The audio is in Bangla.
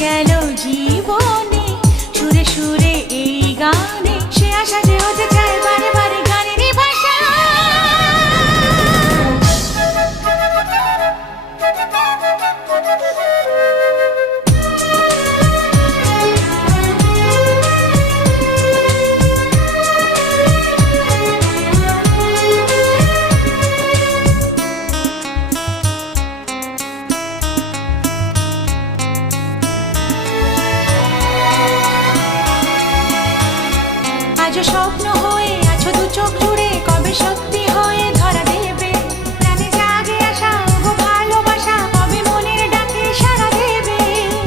গেল জীবনে সুরে সুরে এই গানে সে আশা যে হতে চায় বারে বারে গানেরই ভাষা। আজ স্বপ্ন